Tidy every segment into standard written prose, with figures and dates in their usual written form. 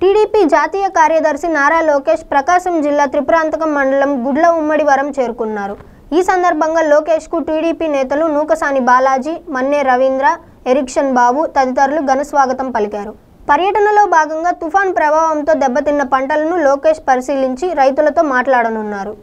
TDP జాతీయ కార్యదర్శి నారా లోకేష్ ప్రకాశం జిల్లా త్రిపురాంతకం మండలం గుడ్ల ఉమ్మడివరం చేరుకున్నారు. ఈ సందర్భంగా లోకేష్కు టీడీపీ నేతలు నూకసాని బాలాజీ, మన్నే రవీంద్ర, ఎరిక్షన్ బాబు తదితరులు ఘన స్వాగతం పలికారు. పర్యటనలో భాగంగా తుఫాన్ ప్రభావంతో దెబ్బతిన్న పంటలను లోకేష్ పరిశీలించి రైతులతో మాట్లాడనున్నారు.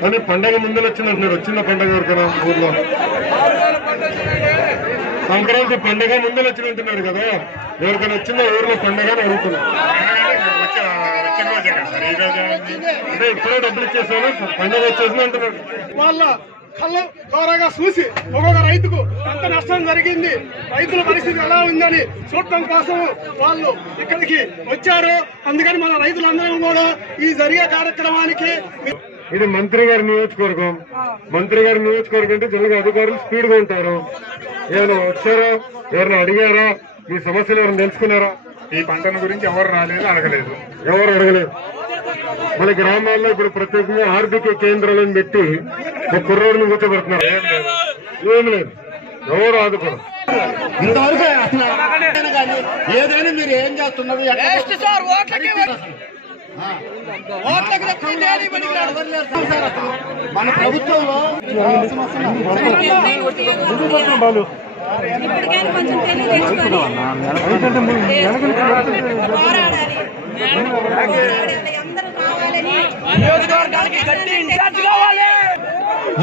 కానీ పండగ ముందు వచ్చిందంటున్నారు. వచ్చిన పండగ ఎవరికైనా ఊర్లో సంక్రాంతి పండగ ముందు వచ్చినట్టున్నారు కదా, ఎవరికైనా వచ్చిందా ఊర్లో పండగ అని అడుగుతున్నారు. అంటే ఇప్పుడే డబ్బులు ఇచ్చేసాను, పండగ వచ్చేసింది అంటున్నారు. వాళ్ళ కళ్ళు త్వరగా చూసి ఒక్కొక్క రైతుకు ఎంత నష్టం జరిగింది, రైతుల పరిస్థితి ఎలా ఉందని చూడటం కోసం వాళ్ళు ఇక్కడికి వచ్చారు. అందుకని మన రైతులందరం కూడా ఈ జరిగే కార్యక్రమానికి ఇది మంత్రి గారి నియోజకవర్గం. మంత్రి గారి నియోజకవర్గం అంటే జిల్లా అధికారులు స్పీడ్ గా ఉంటారు. ఏమైనా వచ్చారా, ఎవరైనా అడిగారా, మీ సమస్యలు ఎవరైనా తెలుసుకున్నారా? ఈ పంటల గురించి ఎవరు రాలేదు, అడగలేదు. ఎవరు అడగలేదు. మన గ్రామాల్లో ఇప్పుడు ప్రత్యేకంగా ఆర్థిక కేంద్రాలను పెట్టి ఒక కుర్రోడిని కూర్చోబెడుతున్నారు. ఏం లేదు, ఎవరు ఆదుకోరు. ఇంతవరకు ఏదైనా మీరు ఏం చేస్తున్నారు? మన ప్రభుత్వంలో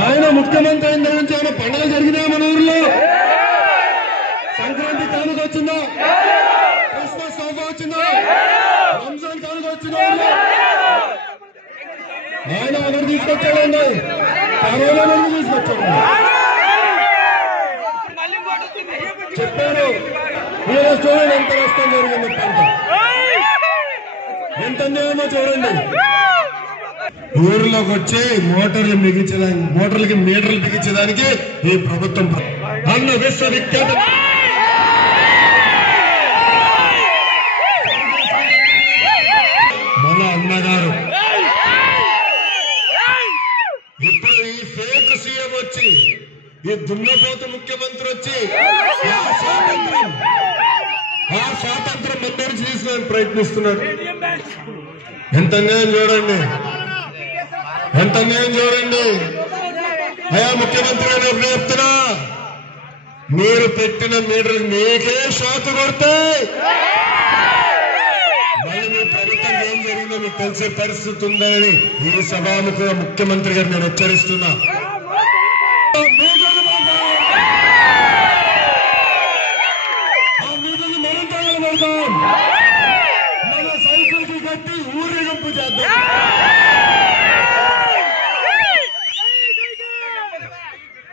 ఆయన ముఖ్యమంత్రి అయిన నుంచి ఆయన పండుగ జరిగినా మన ఊర్లో సంక్రాంతి కానుక వచ్చిందా, క్రిస్మస్ కానుక వచ్చిందా, రంజాన్ కానుక వచ్చిందా? ఆయన ఎవరు తీసుకొచ్చాడండి? కరోనా తీసుకొచ్చాడు. చెప్పారు మీరు చూడండి ఎంత నష్టం జరిగింది, పంట ఎంత అన్యాయమో చూడండి. ఊర్లోకి వచ్చి మోటార్లకి మీటర్లు బిగించడానికి ఈ ప్రభుత్వం అన్న విశ్వవిఖ్యాత మన అన్నగారు. ఇప్పుడు ఈ ఫేక్ సీఎం వచ్చి, ఈ దున్నపోతు ముఖ్యమంత్రి వచ్చి ఆ స్వాతంత్రం ముందరించి తీసుకోవడానికి ప్రయత్నిస్తున్నారు. ఎంత అన్యాయం చూడండి, ఎంత అన్యాయం చూడండి. అయా ముఖ్యమంత్రి గారు నేను చెప్తున్నా, మీరు పెట్టిన మీటర్లు మీకే షాక్ కొడతాయి. మళ్ళీ మీ ప్రభుత్వం ఏం జరిగిందో మీకు తెలిసే పరిస్థితి ఉందని ఈ సభాముఖ ముఖ్యమంత్రి గారు నేను హెచ్చరిస్తున్నా. మన సైకిల్కి కట్టి ఊరేగింపు చేద్దాం.